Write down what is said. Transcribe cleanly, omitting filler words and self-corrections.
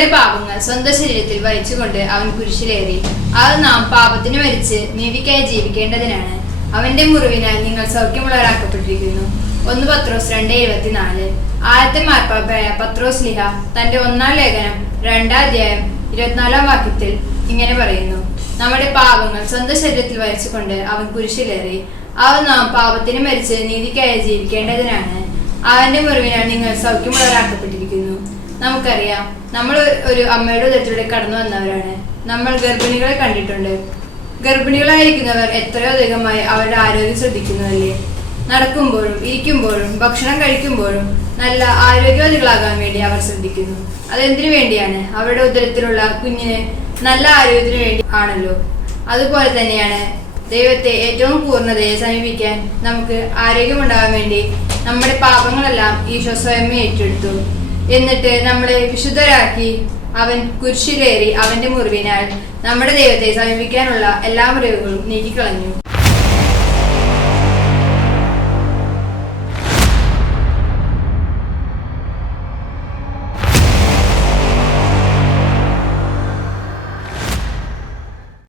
നമ്മുടെ പാപങ്ങൾ സ്വന്തം ശരീരത്തിൽ വഹിച്ചുകൊണ്ട് അവൻ കുരിശിലേറി. അത് നാം പാപത്തിന് മരിച്ച് നീതിക്കായി ജീവിക്കേണ്ടതിനാണ്. അവന്റെ മുറിവിനാൽ നിങ്ങൾ സൗഖ്യമുള്ളവരാക്കപ്പെട്ടിരിക്കുന്നു. 1 പത്രോസ് 2:24. ആദ്യത്തെ മാർപ്പാപ്പയായ പത്രോസ് ലീഹ തന്റെ 1-ാം ലേഖനം 2-ാം അധ്യായം 24-ാം വാക്യത്തിൽ ഇങ്ങനെ പറയുന്നു: നമ്മുടെ പാപങ്ങൾ സ്വന്തം ശരീരത്തിൽ വഹിച്ചുകൊണ്ട് അവൻ കുരിശിലേറി. അത് നാം പാപത്തിന് മരിച്ച് നീതിക്കായി ജീവിക്കേണ്ടതിനാണ്. അവന്റെ മുറിവിനാൽ നിങ്ങൾ സൗഖ്യമുള്ളവരാക്കപ്പെട്ടിരിക്കുന്നു. നമുക്കറിയാം, നമ്മൾ ഒരു അമ്മയുടെ ഉദരത്തിലൂടെ കടന്നു വന്നവരാണ്. നമ്മൾ ഗർഭിണികളെ കണ്ടിട്ടുണ്ട്. ഗർഭിണികളായിരിക്കുന്നവർ എത്രയോ അധികമായി അവരുടെ ആരോഗ്യം ശ്രദ്ധിക്കുന്നതല്ലേ. നടക്കുമ്പോഴും ഇരിക്കുമ്പോഴും ഭക്ഷണം കഴിക്കുമ്പോഴും നല്ല ആരോഗ്യവതികളാകാൻ വേണ്ടി അവർ ശ്രദ്ധിക്കുന്നു. അതെന്തിനു വേണ്ടിയാണ്? അവരുടെ ഉദരത്തിലുള്ള കുഞ്ഞിന് നല്ല ആരോഗ്യത്തിന് വേണ്ടി ആണല്ലോ. അതുപോലെ തന്നെയാണ് ദൈവത്തെ ഏറ്റവും പൂർണ്ണതയെ സമീപിക്കാൻ നമുക്ക് ആരോഗ്യമുണ്ടാകാൻ വേണ്ടി നമ്മുടെ പാപങ്ങളെല്ലാം ഈശോ സ്വയമേ ഏറ്റെടുത്തു. എന്നിട്ട് നമ്മളെ വിശുദ്ധരാക്കി അവൻ കുരിശിലേറി അവന്റെ മുറിവിനാൽ നമ്മുടെ ദൈവത്തെ സമീപിക്കാനുള്ള എല്ലാ മുറിവുകളും നീക്കിക്കളഞ്ഞു.